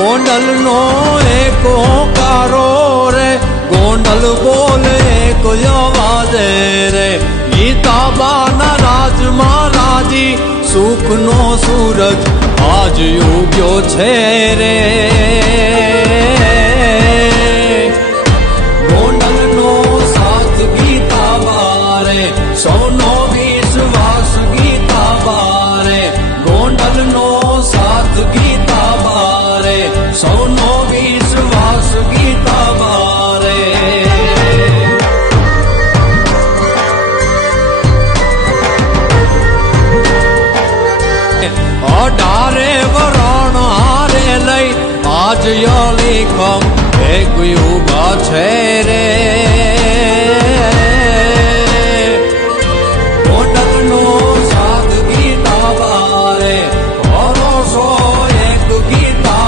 ગોંડલનો એક ઓંકારો રે, ગોંડલ બોલે એક અવાજે રે. ગીતાબાના રાજમાં રાજી, સુખનો સૂરજ આજ ઉગ્યો છે રે. ગોંડલનો સાથ ગીતા બારે સૌનો વિશ્વાસ લઈ આજ યલીખમ એક યુગા છે રે